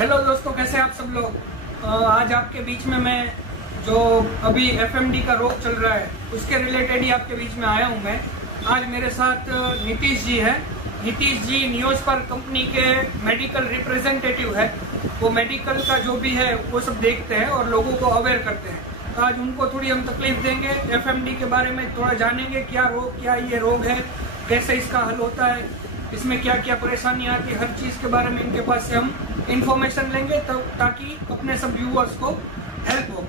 Hello दोस्तों, कैसे आप सब लोग। आज आपके बीच में मैं जो अभी एफएमडी का रोग चल रहा है उसके रिलेटेड ही आपके बीच में आया हूं। मैं आज मेरे साथ नीतीश जी है। नीतीश जी न्यूज़पेपर कंपनी के मेडिकल रिप्रेजेंटेटिव है। वो मेडिकल का जो भी है वो सब देखते हैं और लोगों को अवेयर करते हैं। तो आज उनको थोड़ी हम तकलीफ देंगे, एफएमडी के बारे में थोड़ा जानेंगे, क्या ये रोग है, कैसे इसका हल होता है, इसमें क्या क्या परेशानी आती है, हर चीज़ के बारे में इनके पास से हम इंफॉर्मेशन लेंगे तब ताकि अपने सब व्यूअर्स को हेल्प हो।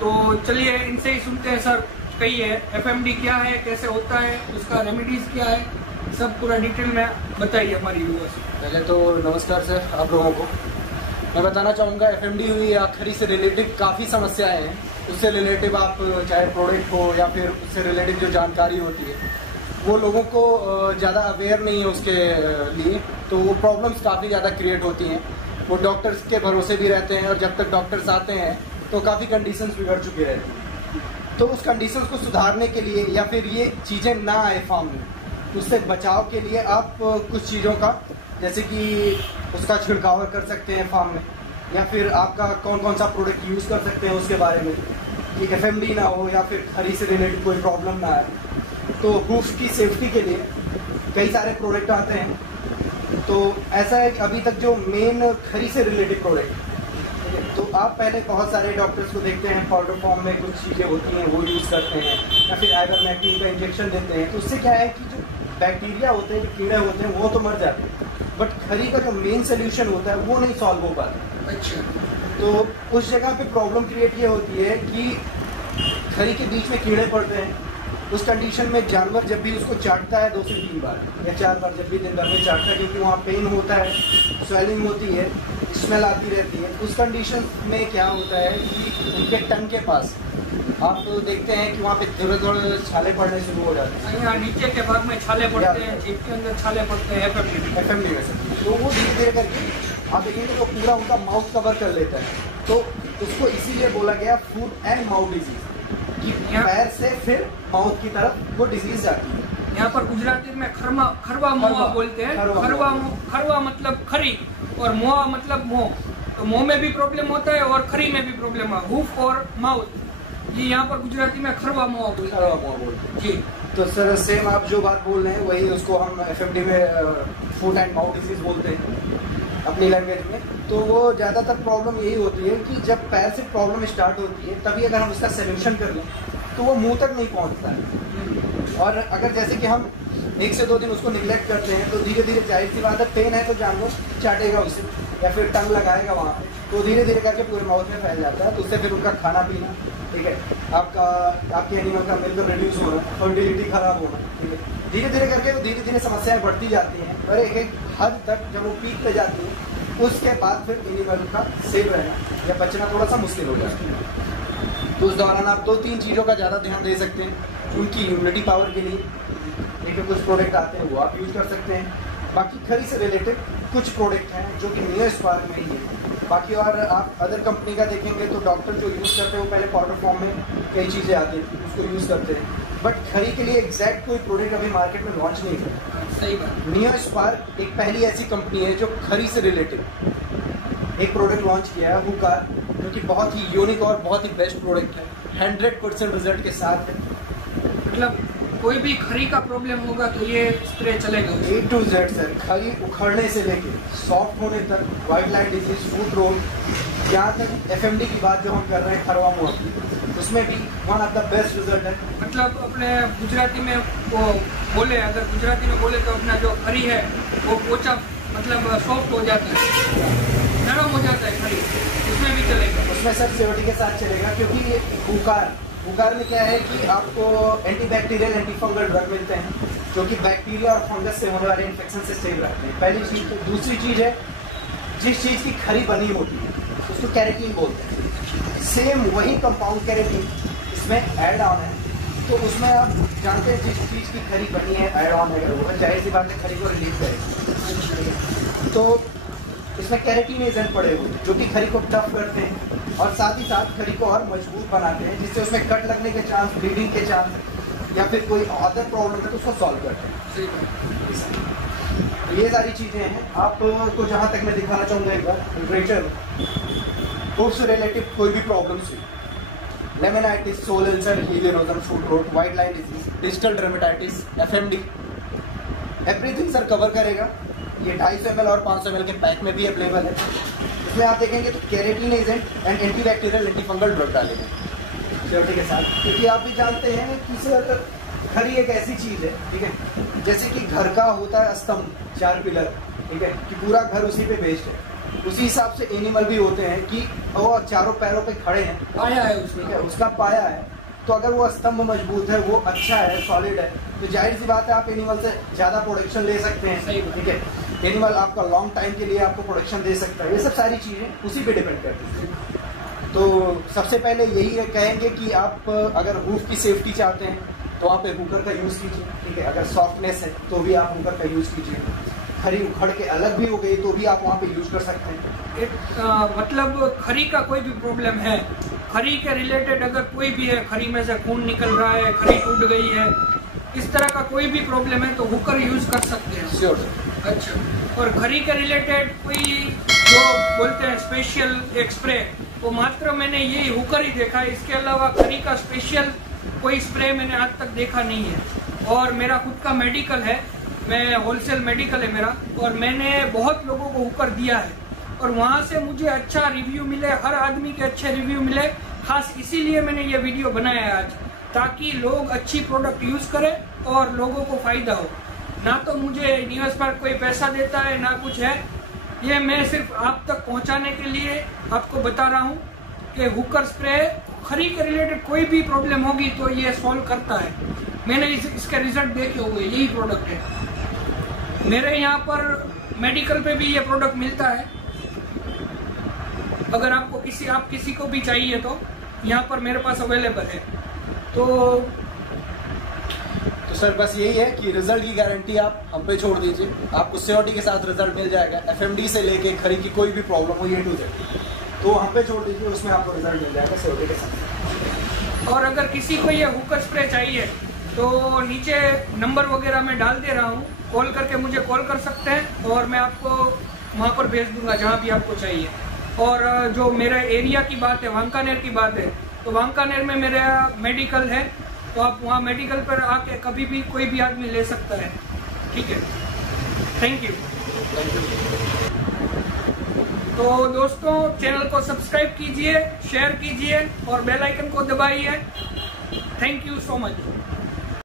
तो चलिए इनसे ही सुनते हैं। सर कहिए, एफएमडी क्या है, कैसे होता है, उसका रेमेडीज क्या है, सब पूरा डिटेल में बताइए हमारी व्यूअर्स। पहले तो नमस्कार सर आप लोगों को। मैं बताना चाहूँगा एफएमडी हुई आखिरी से रिलेटेड काफ़ी समस्याएं हैं। उससे रिलेटिव आप चाहे प्रोडक्ट हो या फिर उससे रिलेटिव जो जानकारी होती है वो लोगों को ज़्यादा अवेयर नहीं है उसके लिए, तो वो प्रॉब्लम्स काफ़ी ज़्यादा क्रिएट होती हैं। वो डॉक्टर्स के भरोसे भी रहते हैं और जब तक डॉक्टर्स आते हैं तो काफ़ी कंडीशंस बिगड़ चुके रहते हैं। तो उस कंडीशंस को सुधारने के लिए या फिर ये चीज़ें ना आए फार्म में, उससे बचाव के लिए आप कुछ चीज़ों का जैसे कि उसका छिड़काव कर सकते हैं फार्म में, या फिर आपका कौन कौन सा प्रोडक्ट यूज़ कर सकते हैं उसके बारे में कि एफएमडी ना हो या फिर खरी से रिलेटेड कोई प्रॉब्लम ना आए। तो हूफ की सेफ्टी के लिए कई सारे प्रोडक्ट आते हैं। तो ऐसा है कि अभी तक जो मेन खरी से रिलेटेड प्रोडक्ट, तो आप पहले बहुत सारे डॉक्टर्स को देखते हैं पाउडर फॉर्म में कुछ चीज़ें होती हैं वो यूज़ करते हैं, या फिर आइवरमेक्टिन का इंजेक्शन देते हैं। तो उससे क्या है कि जो बैक्टीरिया होते हैं, जो कीड़े होते हैं वो तो मर जाते हैं, बट खरी का जो मेन सोल्यूशन होता है वो नहीं सॉल्व हो पाता। अच्छा, तो उस जगह पे प्रॉब्लम क्रिएट ये होती है कि खरी के बीच में कीड़े पड़ते हैं। उस कंडीशन में जानवर जब भी उसको चाटता है 2 से 3 बार या 4 बार जब भी दिन भर में चाटता है, क्योंकि वहाँ पेन होता है, स्वेलिंग होती है, स्मेल आती रहती है। उस कंडीशन में क्या होता है कि उनके टंग के पास आप तो देखते हैं कि वहाँ पे थोड़े थोड़े छाले पड़ने शुरू हो जाते हैं। यहाँ नीचे के भाग में छाले पड़ते हैं, जीभ के अंदर छाले पड़ते हैं एफएमडी में से। तो वो धीरे धीरे करके आप देखेंगे तो पूरा उनका माउथ कवर कर लेता है। तो उसको इसीलिए बोला गया फूट एंड माउथ डिजीज, कि पैर से फिर माउथ की तरफ वो डिजीज जाती है। यहाँ पर गुजराती में खरवा मोआ बोलते हैं। खरवा मतलब खरी और मोआ मतलब मुंह। तो मुंह में भी प्रॉब्लम होता है और खरी में भी प्रॉब्लम है, हूफ और माउथ। ये यहाँ पर गुजराती में खरवा मोआ बोलते हैं जी। तो सर सेम आप जो बात बोल रहे हैं वही उसको हम एफएमडी में फूट एंड माउथ डिजीज बोलते हैं अपनी लैंग्वेज में। तो वो ज़्यादातर प्रॉब्लम यही होती है कि जब पैर से प्रॉब्लम स्टार्ट होती है तभी अगर हम उसका सोल्यूशन कर लें तो वो मुंह तक नहीं पहुंचता है। और अगर जैसे कि हम 1 से 2 दिन उसको निगलेक्ट करते हैं तो धीरे धीरे जाहिर सी बात है, पेन है तो जानवर चाटेगा उसे या फिर टंग लगाएगा वहाँ पे, तो धीरे धीरे करके पूरे माउथ में फैल जाता है। तो उससे फिर उनका खाना पीना, ठीक है, आपके एनिमल का मिल्क रिड्यूस होना, फर्टिलिटी खराब होना, ठीक है, धीरे धीरे करके वो धीरे धीरे समस्याएं बढ़ती जाती हैं। और एक हद तक जब वो पीक पे जाती है उसके बाद फिर एनिमल का सेव रहना या बचना थोड़ा सा मुश्किल हो जाता है। तो उस दौरान आप 2-3 चीज़ों का ज़्यादा ध्यान दे सकते हैं उनकी इम्यूनिटी पावर के लिए। देखिए कुछ प्रोडक्ट आते हैं वो आप यूज़ कर सकते हैं। बाकी खरी से रिलेटेड कुछ प्रोडक्ट हैं जो कि न्यूज़पेपर में ही है। बाकी और आप अदर कंपनी का देखेंगे तो डॉक्टर जो यूज़ करते हैं वो पहले पाउडर फॉर्म में कई चीज़ें आती हैं उसको यूज़ करते हैं, बट खरी के लिए एग्जैक्ट कोई प्रोडक्ट अभी मार्केट में लॉन्च नहीं करता। सही बात। न्यूज़पेपर एक पहली ऐसी कंपनी है जो खरी से रिलेटेड एक प्रोडक्ट लॉन्च किया है, हुकार, जो कि बहुत ही यूनिक और बहुत ही बेस्ट प्रोडक्ट है, 100% रिजल्ट के साथ है। मतलब कोई भी खरी का प्रॉब्लम होगा तो ये स्प्रे चलेगा A to Z सर, खरी उखड़ने से लेके सॉफ्ट होने तक, व्हाइट लाइन डिजीज, फूट रोल, यहाँ तक एफएमडी की बात जो हम कर रहे हैं खरवा मुआ की, उसमें भी one of the best result है। मतलब अपने गुजराती में वो बोले, अगर गुजराती में बोले तो अपना जो खरी है वो पोचा मतलब सॉफ्ट हो जाता है, नरम हो जाता है खरी, उसमें भी चलेगा। उसमें सर सेवटी के साथ चलेगा, क्योंकि ये हुकार में क्या है कि आपको एंटीबैक्टीरियल एंटीफंगल ड्रग मिलते हैं जो कि बैक्टीरिया और फंगस से होने वाले इन्फेक्शन से सेव रखते हैं, पहली चीज़। तो दूसरी चीज़ है जिस चीज़ की खरी बनी होती है उसको कैरेटीन बोलते हैं। सेम वही कंपाउंड कैरेटीन इसमें ऐड ऑन है। तो उसमें आप जानते हैं जिस चीज़ की खरी बनी है ऐड ऑन अगर वो जाहिर सी बात है खरी को रिलीज करेगी। तो इसमें कैरेटीन एजेंट पड़े हुए जो कि खरी को टफ करते हैं और साथ ही साथ खरी को और मजबूत बनाते हैं, जिससे उसमें कट लगने के चांस, ब्लीडिंग के चांस या फिर कोई अदर प्रॉब्लम है तो उसको सॉल्व करते हैं। ये सारी चीज़ें हैं। आपको जहाँ तक मैं दिखाना चाहूँगा एक बार टेम्परेचर, उससे रिलेटिव कोई भी प्रॉब्लम्स हुई, laminitis, sole ulcer, heel erosion, foot rot, white line disease, digital dermatitis, FMD, everything sir cover करेगा। ये 250 ml और 500 ml के पैक में भी अवेलेबल है। इसमें आप देखेंगे तो keratin agent and antibacterial antifungal drug डालेंगे सिक्योरिटी के साथ, क्योंकि आप भी जानते हैं कि सर घर एक ऐसी चीज़ है, ठीक है, जैसे कि घर का होता है स्तंभ, 4 पिलर, ठीक है, कि पूरा घर उसी पे बेस्ड है। उसी हिसाब से एनिमल भी होते हैं कि वो चारों पैरों पे खड़े हैं, पाया है उसमें, ठीक है, उसका पाया है। तो अगर वो स्तंभ मजबूत है, वो अच्छा है, सॉलिड है, तो जाहिर सी बात है आप एनिमल से ज़्यादा प्रोडक्शन ले सकते हैं, ठीक है। एनिमल आपका लॉन्ग टाइम के लिए आपको प्रोडक्शन दे सकता है। ये सब सारी चीज़ें उसी पे डिपेंड करती हैं। तो सबसे पहले यही कहेंगे कि आप अगर रूफ की सेफ्टी चाहते हैं तो आप एक हुकर का यूज़ कीजिए, ठीक है। अगर सॉफ्टनेस है तो भी आप हुकर का यूज़ कीजिए। खरी उखड़ के अलग भी हो गई तो भी आप वहाँ पे यूज़ कर सकते हैं। मतलब खरी का कोई भी प्रॉब्लम है, खरी के रिलेटेड अगर कोई भी है, खरी में से खून निकल रहा है, खरी टूट गई है, इस तरह का कोई भी प्रॉब्लम है तो हुकर यूज़ कर सकते हैं। श्योर। अच्छा, और खरी के रिलेटेड कोई जो बोलते हैं स्पेशल एक स्प्रे, वो मात्र मैंने ये हुकर ही देखा है। इसके अलावा खरी का स्पेशल कोई स्प्रे मैंने आज तक देखा नहीं है। और मेरा खुद का मेडिकल है, मैं होलसेल मेडिकल है मेरा, और मैंने बहुत लोगों को हुकर दिया है और वहाँ से मुझे अच्छा रिव्यू मिले, हर आदमी के अच्छे रिव्यू मिले। खास इसीलिए मैंने ये वीडियो बनाया है आज, ताकि लोग अच्छी प्रोडक्ट यूज़ करें और लोगों को फ़ायदा हो। ना तो मुझे न्यूज़ पर कोई पैसा देता है ना कुछ है, ये मैं सिर्फ आप तक पहुँचाने के लिए आपको बता रहा हूँ कि हुकर स्प्रे खरी के रिलेटेड कोई भी प्रॉब्लम होगी तो ये सॉल्व करता है। मैंने इसके रिजल्ट देखे हुए, यही प्रोडक्ट है। मेरे यहाँ पर मेडिकल पे भी ये प्रोडक्ट मिलता है। अगर आपको किसी को भी चाहिए तो यहाँ पर मेरे पास अवेलेबल है। तो सर बस यही है कि रिजल्ट की गारंटी आप हम पे छोड़ दीजिए, आपको सिक्योरिटी के साथ रिजल्ट मिल जाएगा। FMD से लेके खरी की कोई भी प्रॉब्लम हो, A to Z, तो हम पे छोड़ दीजिए, उसमें आपको रिजल्ट मिल जाएगा सिक्योरिटी के साथ। और अगर किसी को ये हुकर स्प्रे चाहिए तो नीचे नंबर वगैरह मैं डाल दे रहा हूँ, कॉल करके मुझे कॉल कर सकते हैं और मैं आपको वहाँ पर भेज दूंगा जहाँ भी आपको चाहिए। और जो मेरे एरिया की बात है, वांकानेर की बात है, तो वांकानेर में मेरा मेडिकल है, तो आप वहाँ मेडिकल पर आके कभी भी कोई भी आदमी ले सकता है। ठीक है, थैंक यू। तो दोस्तों चैनल को सब्सक्राइब कीजिए, शेयर कीजिए और बेल आइकन को दबाइए। Thank you so much.